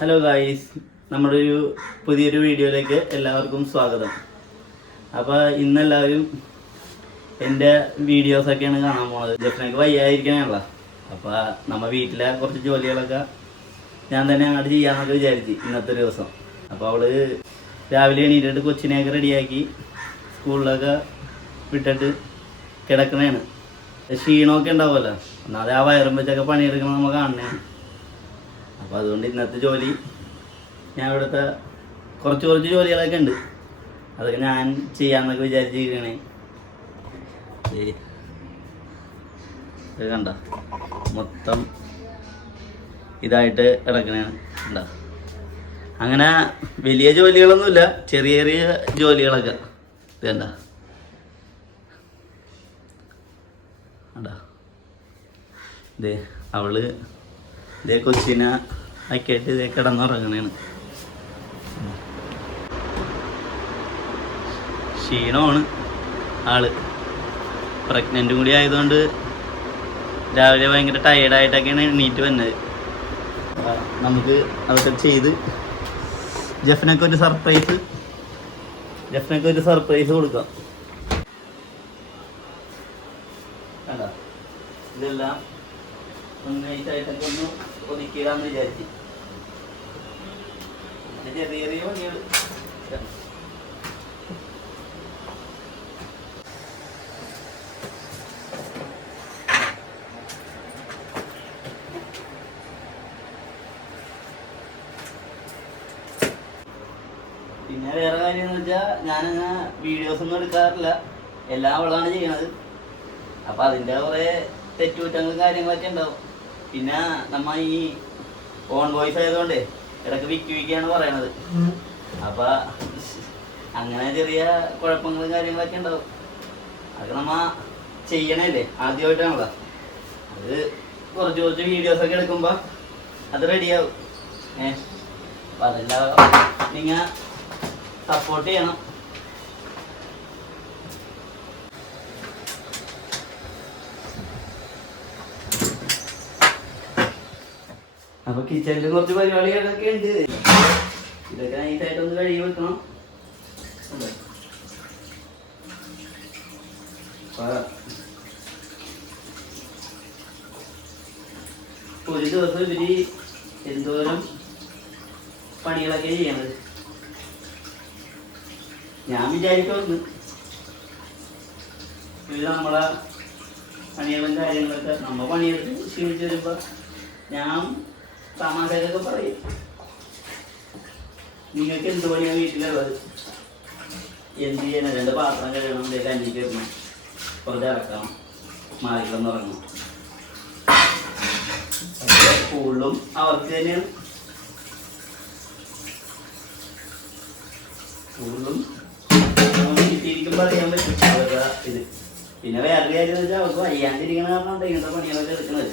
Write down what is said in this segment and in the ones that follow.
Hello guys നമ്മുടെ ഒരു പുതിയൊരു വീഡിയോയിലേക്ക് എല്ലാവർക്കും സ്വാഗതം. അപ്പോൾ ഇന്നെല്ലാവരും എന്റെ വീഡിയോസൊക്കെയാണ് കാണാൻ പോണത്. ജഫ്നക്ക് വയ്യായിരിക്കണേള്ള അപ്പോൾ നമ്മ വീട്ടിലെ കുറച്ച് ജോലികളൊക്കെ ഞാൻ തന്നെ അങ്ങോട്ട് ചെയ്യാമെന്നൊക്കെ വിചാരിച്ചു ഇന്നത്തെ ദിവസം. അപ്പോൾ അവൾ രാവിലെ എണീറ്റിട്ട് കൊച്ചിനെയൊക്കെ റെഡിയാക്കി സ്കൂളിലൊക്കെ വിട്ടിട്ട് കിടക്കണേണ്. ക്ഷീണമൊക്കെ ഉണ്ടാവുമല്ലോ. ഒന്നാമത് ആ വയറും വെച്ചൊക്കെ പണിയെടുക്കണം നമ്മൾ കാണണേ അപ്പോൾ അതുകൊണ്ട് ഇന്നത്തെ ജോലി ഞാൻ ഇവിടുത്തെ കുറച്ച് കുറച്ച് ജോലികളൊക്കെ ഉണ്ട്. അതൊക്കെ ഞാൻ ചെയ്യാമെന്നൊക്കെ വിചാരിച്ചിരിക്കണേ കണ്ട മൊത്തം ഇതായിട്ട് കിടക്കണേ കണ്ട. അങ്ങനെ വലിയ ജോലികളൊന്നുമില്ല ചെറിയ ചെറിയ ജോലികളൊക്കെ. ഇത് കണ്ട. കണ്ട. ഇതേ അവൾ ഇതേ കൊച്ചിനെ ആക്കിയിട്ട് ഇതേ കിടന്നുറങ്ങണേണ്. ക്ഷീണമാണ് ആൾ. പ്രഗ്നന്റും കൂടി ആയതുകൊണ്ട് രാവിലെ ഭയങ്കര ടയേർഡായിട്ടൊക്കെയാണ് എണീറ്റ് വന്നത്. നമുക്ക് അതൊക്കെ ചെയ്ത് ജഫ്നൊക്കെ ഒരു സർപ്രൈസ് ജഫ്നൊക്കെ ഒരു സർപ്രൈസ് കൊടുക്കാം. ഇതെല്ലാം ഒന്ന് നൈസായിട്ടൊക്കെ ഒന്ന് ഒതുക്കിയിടാന്ന് വിചാരിച്ചു. പിന്നെ വേറെ കാര്യം എന്ന് വെച്ചാൽ ഞാനങ്ങനെ വീഡിയോസ് ഒന്നും എടുക്കാറില്ല. എല്ലാം അവളാണ് ചെയ്യണത്. അപ്പൊ അതിന്റെ കുറെ തെറ്റുകുറ്റങ്ങളും കാര്യങ്ങളൊക്കെ ഉണ്ടാവും. പിന്നെ നമ്മ ഈ ഓൺ വോയിസ് ആയതുകൊണ്ട് ഇടയ്ക്ക് വിക്കി വിക്കിയാണ് പറയണത് അപ്പൊ അങ്ങനെ ചെറിയ കുഴപ്പങ്ങളും കാര്യങ്ങളൊക്കെ ഉണ്ടാവും. അതൊക്കെ നമ്മ ചെയ്യണല്ലേ ആദ്യമായിട്ടാണല്ലോ. അത് കുറച്ച് കുറച്ച് വീഡിയോസ് ഒക്കെ എടുക്കുമ്പോ അത് റെഡിയാവും ഏ? അപ്പൊ അതെല്ലാം നിങ്ങ സപ്പോർട്ട് ചെയ്യണം. അപ്പൊ കിച്ചണിൽ കുറച്ച് പരിപാടികളൊക്കെ ഉണ്ട്. ഇതൊക്കെ നൈസായിട്ടൊന്ന് കഴുകി വെക്കണം. ഒരു ദിവസം ഇവർ എന്തോരം പണികളൊക്കെ ചെയ്യണത്? ഞാൻ വിചാരിക്കുന്നു ഇത് നമ്മളെ പണികളും കാര്യങ്ങളൊക്കെ നമ്മ പണിയെടുത്ത് ക്ഷീണിച്ച് വരുമ്പോ ഞാൻ തമാശയൊക്കെ പറയും. നിങ്ങൾക്ക് എന്ത് പണിയാ വീട്ടിലുള്ളത്? എന്ത് ചെയ്യണം രണ്ട് പാത്രം കഴിയണം ദേ കഞ്ഞി കയറണം കുറച്ച് അടക്കണം മാറിക്കണം തുടങ്ങണം സ്കൂളിലും അവർക്ക് തന്നെയാണ് സ്കൂളിലും കിട്ടിയിരിക്കുമ്പോൾ പറ്റും. അവരുടെ ഇത്. പിന്നെ വേറെ കാര്യം വെച്ചാൽ അവർക്ക് വയ്യാണ്ടിരിക്കണ കാരണം ഇങ്ങനത്തെ പണികളൊക്കെ എടുക്കണത്.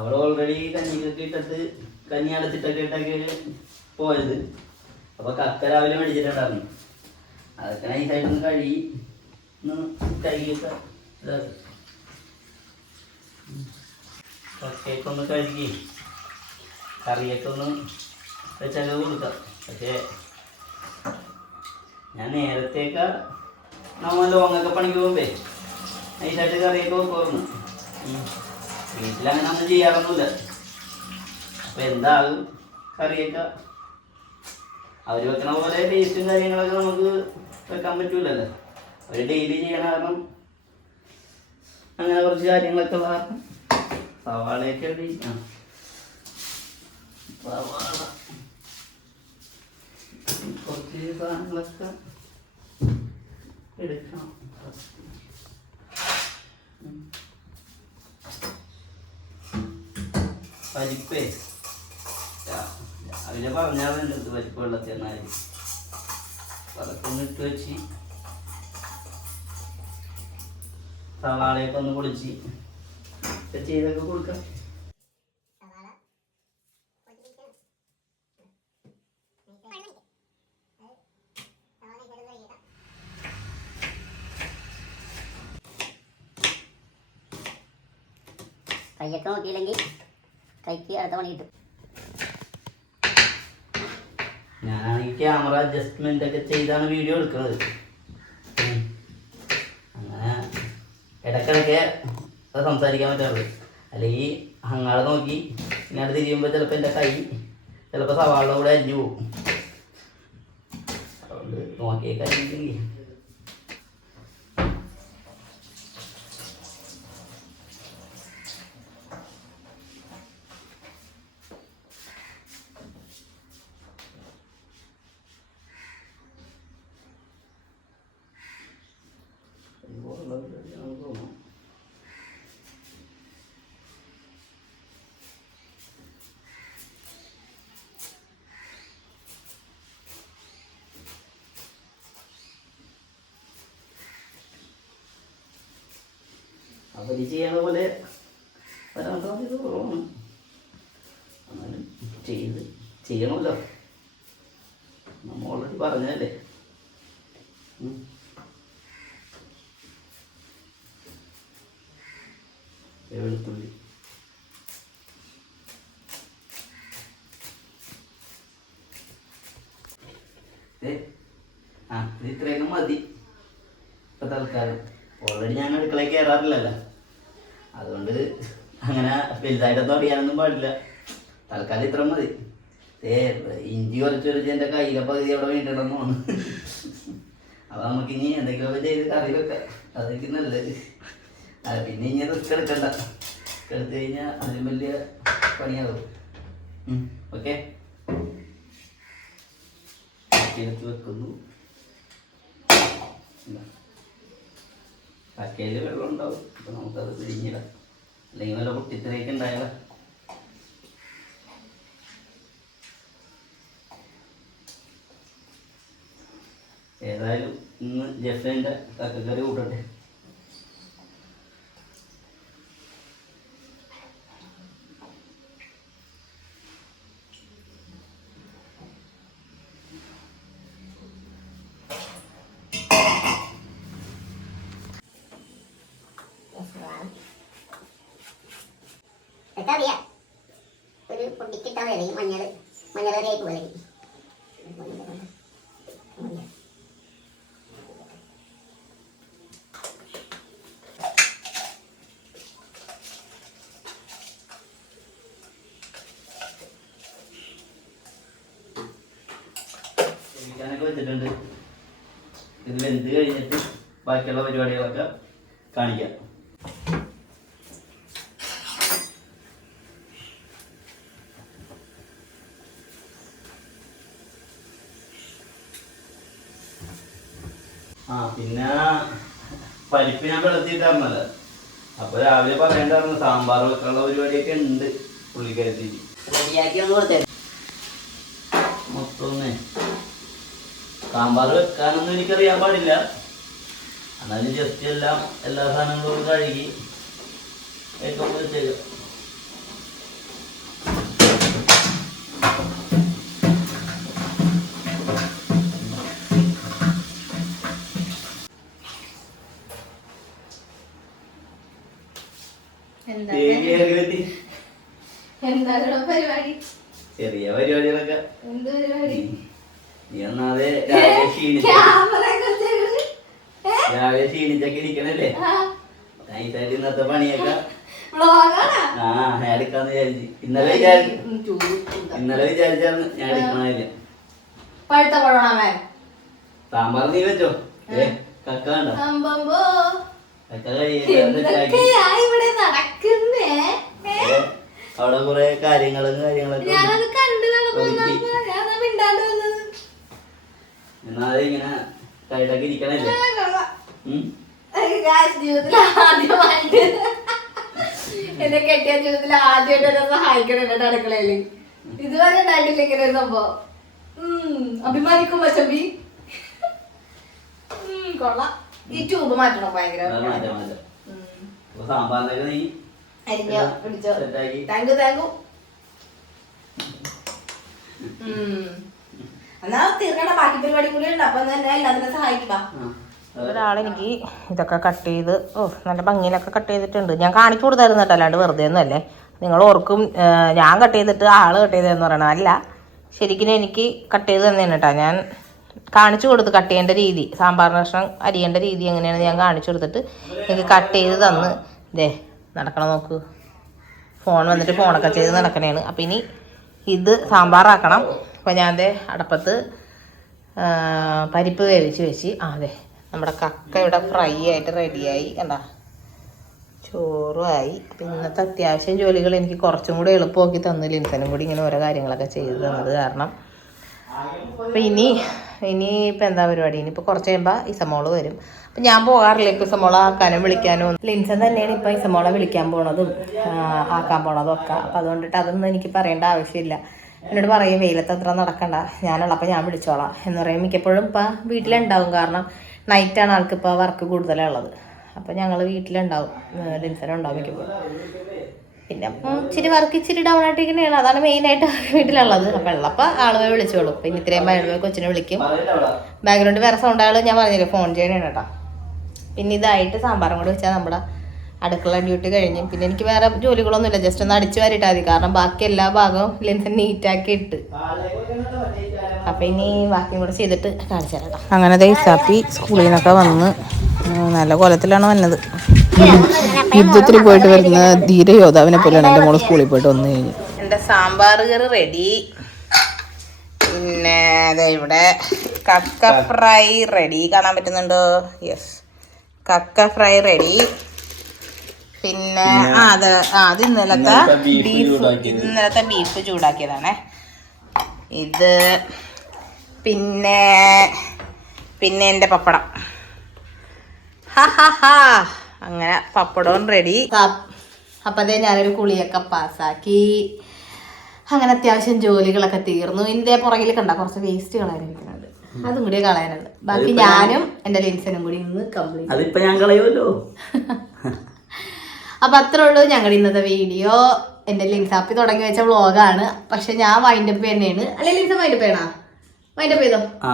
അവർ ഓൾറെഡി കഞ്ഞിക്കൊക്കെ ഇട്ടിട്ട് കഞ്ഞി അടച്ചിട്ടൊക്കെ ഇട്ടൊക്കെ പോയത്. അപ്പൊ കക്ക രാവിലെ മേടിച്ചിട്ടുണ്ടായിരുന്നു. അതൊക്കെ നൈസായിട്ടൊന്ന് കഴുകി ഒന്ന് കഴുകിയൊക്കെ ഇതാക്കി. കക്കയൊക്കെ ഒന്ന് കഴുകി. കറിയൊക്കെ ഒന്ന് വെച്ചൊക്കെ കൊടുക്കാം. പക്ഷേ ഞാൻ നേരത്തേക്ക് നമ്മൾ ലോങ്ങൊക്കെ പണിക്ക് പോകുമ്പേ നൈസായിട്ട് കറിയൊക്കെ വെക്കുമായിരുന്നു. വീട്ടിലങ്ങനെ ഒന്നും ചെയ്യാറൊന്നുമില്ല. അപ്പൊ എന്താകും കറിയൊക്കെ? അവർ വെക്കണ പോലെ ടേസ്റ്റും കാര്യങ്ങളൊക്കെ നമുക്ക് വെക്കാൻ പറ്റൂലല്ലോ. അവർ ഡെയിലി ചെയ്യണ കാരണം അങ്ങനെ കുറച്ച് കാര്യങ്ങളൊക്കെ ഉള്ള കാരണം സവാളയൊക്കെ ഇടി. ആ. സവാള. കുറച്ച് സാധനങ്ങളൊക്കെ അതൊക്കെ വെച്ച്. സവാളയൊക്കെ ഒന്ന് പൊളിച്ച്. ചെയ്തൊക്കെ കൊടുക്കാം. കയ്യൊക്കെ നോക്കിയില്ലെങ്കിൽ കൈക്ക് അടുത്ത പണി കിട്ടും. ഞാനാണെങ്കിൽ ക്യാമറ അഡ്ജസ്റ്റ്മെന്റ് ഒക്കെ ചെയ്താണ് വീഡിയോ എടുക്കുന്നത്. അങ്ങനെ ഇടക്കിടക്ക് സംസാരിക്കാൻ പറ്റുള്ളൂ അല്ലെങ്കിൽ അങ്ങാളെ നോക്കി ഇങ്ങോട്ട് തിരിയുമ്പോൾ ചിലപ്പോൾ എന്റെ കൈ ചിലപ്പോൾ സവാളിനോട് കൂടെ അരിഞ്ഞു പോകും. അതുകൊണ്ട് നോക്കിയേ അവർ ചെയ്യണ പോലെ വരാൻ സാധ്യത ചെയ്ത് ചെയ്യണമല്ലോ. നമ്മൾ ഓൾറെഡി പറഞ്ഞതല്ലേ? ദേ വെളുത്തുള്ളി. ആ ഇത് ഇത്രയൊക്കെ മതി. ഇപ്പൊ തൽക്കാലം ഓൾറെഡി ഞാൻ അടുക്കളയിൽ കയറാറില്ലല്ലോ അതുകൊണ്ട് അങ്ങനെ വലുതായിട്ടൊന്നും അറിയാനൊന്നും പാടില്ല. തൽക്കാലം ഇത്ര മതി. ഏ ഇഞ്ചി കുറച്ചൊരിച്ച് എന്റെ കയ്യിലെ പകുതി അവിടെ വീണിട്ടുണ്ടെന്ന് തോന്നുന്നു. അപ്പൊ നമുക്ക് ഇനി എന്തെങ്കിലുമൊക്കെ ചെയ്ത് കറി വെക്കാം അതൊക്കെ നല്ലത്. അല്ല പിന്നെ ഇനി റിസ്ക് എടുക്കണ്ട. എടുത്തു കഴിഞ്ഞാൽ അതിലും വലിയ പണിയാകും ഓക്കെ. എടുത്ത് വെക്കുന്നു. ഇതാ. വെള്ളം ഉണ്ടാവും അപ്പൊ നമുക്കത് പിഴിഞ്ഞിടാം. അല്ലെങ്കിൽ വല്ല പൊട്ടിത്തെറിയൊക്കെ ഉണ്ടായാലോ? ഏതായാലും ഇന്ന് ജഫേന്റെ കക്കക്കറി കൂട്ടട്ടെ. എന്താ ഒരു പൊട്ടിക്കിട്ടാ മതി മഞ്ഞൾ മഞ്ഞൾ കറി ആയിട്ട് പോലെ. വെച്ചിട്ടുണ്ട്. ഇത് വെന്ത് കഴിഞ്ഞിട്ട് ബാക്കിയുള്ള പരിപാടികളൊക്കെ കാണിക്കാം ആ പിന്നെ പരിപ്പ് ഞാൻ വെള്ളത്തിട്ടായിരുന്നല്ലോ അപ്പൊ രാവിലെ പറയണ്ടായിരുന്നു സാമ്പാർ വെക്കാനുള്ള പരിപാടിയൊക്കെ ഉണ്ട്. പുള്ളിക്കരത്തി റെഡിയാക്കി ഒന്ന് കൊടുത്തേ. മൊത്തം ഒന്നേ സാമ്പാർ വെക്കാനൊന്നും എനിക്കറിയാൻ പാടില്ല. എന്നാലും ജസ്റ്റ് എല്ലാം എല്ലാ സാധനങ്ങളും കഴുകി വെക്കുമ്പോൾ വെച്ചേക്കാം ചെറിയ പരിപാടികളൊക്കെ. നീ ഒന്നാതെ രാവിലെ രാവിലെ ക്ഷീണിച്ചൊക്കെ ഇരിക്കണല്ലേ? നൈസായിട്ട് ഇന്നത്തെ പണിയൊക്കെ. ആ ഞാൻ എടുക്കാന്ന് വിചാരിച്ചു. ഇന്നലെ വിചാരിച്ചു ഇന്നലെ വിചാരിച്ചായിരുന്നു ഞാൻ എടുക്കണില്ല പഴുത്ത പഴമാമേ സാമ്പാർ നീ വെച്ചോ? ഏ അവിടെ കുറെ കാര്യങ്ങളും കാര്യങ്ങളൊക്കെ എന്നാലും ഇങ്ങനെ കൈടൊക്കെ ഇരിക്കണല്ലേ? എന്നെ കെട്ടിയ ജീവിതത്തിൽ ആദ്യമായിട്ട് എന്നെ സഹായിക്കണം എന്റെ അടുക്കളയിൽ. ഇതുവരെ ഉണ്ടായിട്ടില്ല ഇങ്ങനെ സംഭവം. ഉം, അഭിമാനിക്കും ഉം, കൊള്ളാം. ഈ ട്യൂബ് മാറ്റണം ഭയങ്കര. അത് മാറ്റാം മാറ്റാം. ഉം. അപ്പൊ സാമ്പാറിനൊക്കെ നീ അരിഞ്ഞോ പിടിച്ചോ. സെറ്റാക്കി താങ്ക് യു താങ്ക് യു എന്നാ തീർക്കേണ്ട ബാക്കി പരിപാടി കൂടി ഉണ്ട്. അപ്പൊ തന്നെ എല്ലാത്തിനും സഹായിക്കാം ആ. ഒരാളെനിക്ക് ഇതൊക്കെ കട്ട് ചെയ്ത് ഓ നല്ല ഭംഗിയിലൊക്കെ കട്ട് ചെയ്തിട്ടുണ്ട്. ഞാൻ കാണിച്ചു കൊടുത്തായിരുന്നു കേട്ടോ അല്ലാണ്ട് വെറുതെ ഒന്നുമല്ലേ നിങ്ങൾ ഓർക്കും ഞാൻ കട്ട് ചെയ്തിട്ട് ആൾ കട്ട് ചെയ്തതെന്ന് പറയണം അല്ല ശരിക്കും എനിക്ക് കട്ട് ചെയ്ത് തന്നെയാണ് കേട്ടോ. ഞാൻ കാണിച്ചു കൊടുത്ത് കട്ട് ചെയ്യേണ്ട രീതി സാമ്പാർ കഷ്ണം അരിയേണ്ട രീതി എങ്ങനെയാണ് ഞാൻ കാണിച്ചു കൊടുത്തിട്ട് എനിക്ക് കട്ട് ചെയ്ത് തന്ന്. ദേ നടക്കണം നോക്ക്. ഫോൺ വന്നിട്ട് ഫോണൊക്കെ ചെയ്ത് നടക്കണേണ്. അപ്പം ഇനി ഇത് സാമ്പാറാക്കണം. അപ്പം ഞാൻ ദേ അടപ്പത്ത് പരിപ്പ് വേവിച്ച് വെച്ച് ആ അതെ നമ്മുടെ കക്ക ഇവിടെ ഫ്രൈ ആയിട്ട് റെഡിയായി. കണ്ടാ? ചോറുമായി അപ്പം ഇന്നത്തെ അത്യാവശ്യം ജോലികൾ എനിക്ക് കുറച്ചും കൂടി എളുപ്പമാക്കി തന്നില്ല ഇൻസനും കൂടി ഇങ്ങനെ ഓരോ കാര്യങ്ങളൊക്കെ ചെയ്തു തന്നത് കാരണം അപ്പം ഇനി ഇനി ഇപ്പം എന്താ പരിപാടി? ഇനിയിപ്പോൾ കുറച്ച് കഴിയുമ്പോൾ ഇസമോൾ വരും. അപ്പം ഞാൻ പോകാറില്ല ഇപ്പം ഇസമോള ആക്കാനും വിളിക്കാനും. ലിൻസൻ തന്നെയാണ് ഇപ്പം ഇസമോളെ വിളിക്കാൻ പോണതും ആക്കാൻ പോണതും ഒക്കെ. അപ്പം അതുകൊണ്ടിട്ട് അതൊന്നും എനിക്ക് പറയേണ്ട ആവശ്യമില്ല. എന്നോട് പറയും വെയിലത്ത് അത്ര നടക്കണ്ട. ഞാനുള്ള അപ്പം ഞാൻ വിളിച്ചോളാം. എന്ന് പറയും. മിക്കപ്പോഴും ഇപ്പം വീട്ടിലുണ്ടാവും. കാരണം നൈറ്റാണ് ആൾക്ക് ഇപ്പോൾ വർക്ക് കൂടുതലുള്ളത് അപ്പോൾ ഞങ്ങൾ വീട്ടിലുണ്ടാവും. ലിൻസനുണ്ടാവും മിക്കപ്പോഴും. പിന്നെ ഇച്ചിരി വർക്ക് ഇച്ചിരി ഡൗൺ ആയിട്ട് ഇങ്ങനെയാണ് അതാണ് മെയിനായിട്ട് വീട്ടിലുള്ളത്. അപ്പം ഉള്ളപ്പോൾ ആളുകൾ വിളിച്ചോളൂ. പിന്നെ ഇത്രയും ബാഗ് കൊച്ചിനെ വിളിക്കും. ബാക്ക്ഗ്രൗണ്ട് വേറെ സൗണ്ട് ആയാലും ഞാൻ പറഞ്ഞില്ലേ ഫോൺ ചെയ്യണേ കേട്ടോ പിന്നെ ഇതായിട്ട് സാമ്പാറും കൂടി വെച്ചാൽ നമ്മുടെ അടുക്കള ഡ്യൂട്ടി കഴിഞ്ഞ്. പിന്നെ എനിക്ക് വേറെ ജോലികളൊന്നുമില്ല. ജസ്റ്റ് ഒന്ന് അടിച്ചു വാരിട്ടാൽ മതി. കാരണം ബാക്കി എല്ലാ ഭാഗവും ലെൻസ് നീറ്റാക്കി ഇട്ട്. അപ്പം ഇനി ബാക്കിയും കൂടെ ചെയ്തിട്ട് കാണിച്ചു തരാം അങ്ങനെ സ്കൂളിൽ നിന്നൊക്കെ വന്ന് നല്ല കോലത്തിലാണ് വന്നത്. യുദ്ധത്തിൽ പോയിട്ട് വരുന്ന ധീര യോദ്ധാവിനെ പോലെയാണ് എന്റെ മോൾ സ്കൂളിൽ പോയിട്ട് വന്നു കഴിഞ്ഞു. എന്റെ സാമ്പാർ കറി റെഡി പിന്നെ ദേ ഇവിടെ കക്ക ഫ്രൈ റെഡി കാണാൻ പറ്റുന്നുണ്ടോ? യെസ് കക്ക ഫ്രൈ റെഡി പിന്നെ ആ അത് ആ അത് ഇന്നലത്തെ ബീഫ്. ഇന്നലത്തെ ബീഫ് ചൂടാക്കിയതാണേ. ഇത് പിന്നെ പിന്നെ എന്റെ പപ്പടം. ഹാ ഹാ ഹാ. അങ്ങനെ പപ്പടവും റെഡി അപ്പം അതേ ഞാനൊരു കുളിയൊക്കെ പാസ്സാക്കി. അങ്ങനെ അത്യാവശ്യം ജോലികളൊക്കെ തീർന്നു. ഇതിന്റെ പുറകിൽ കണ്ട കുറച്ച് വേസ്റ്റ് കളയാനിരിക്കുന്നുണ്ട് അതും കൂടി കളയാനുണ്ട്. ബാക്കി ഞാനും എന്റെ ലിൻസനും കൂടി ഇന്ന് കംപ്ലീറ്റ് അതിപ്പോ ഞാൻ കളയുമല്ലോ. അപ്പൊ അത്രേ ഉള്ളൂ ഞങ്ങളുടെ ഇന്നത്തെ വീഡിയോ. എന്റെ ലിൻസാപ്പി തുടങ്ങി വെച്ച വ്ളോഗാണ്. പക്ഷെ ഞാൻ വൈൻഡപ്പ് തന്നെയാണ് അല്ലെ ലിൻസ വൈൻഡപ്പ് ചെയ്യണോ? വൈൻഡപ്പ് ചെയ്തോ? ആ.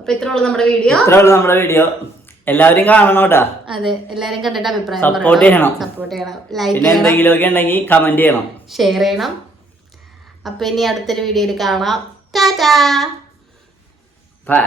അപ്പൊ ഇത്രേ ഉള്ളൂ നമ്മുടെ വീഡിയോ. ഇത്രേ ഉള്ളൂ നമ്മുടെ വീഡിയോ. എല്ലാവരും കാണണം കേട്ടാ അതെ എല്ലാരും കണ്ടിട്ട് അഭിപ്രായം സപ്പോർട്ട് ചെയ്യണം. സപ്പോർട്ട് ചെയ്യണം. ലൈക്ക് പിന്നെ എന്തെങ്കിലും ഒക്കെ ഉണ്ടെങ്കിൽ കമന്റ് ചെയ്യണം. ഷെയർ ചെയ്യണം. അപ്പൊ ഇനി അടുത്തൊരു വീഡിയോയിൽ കാണാം. Tata by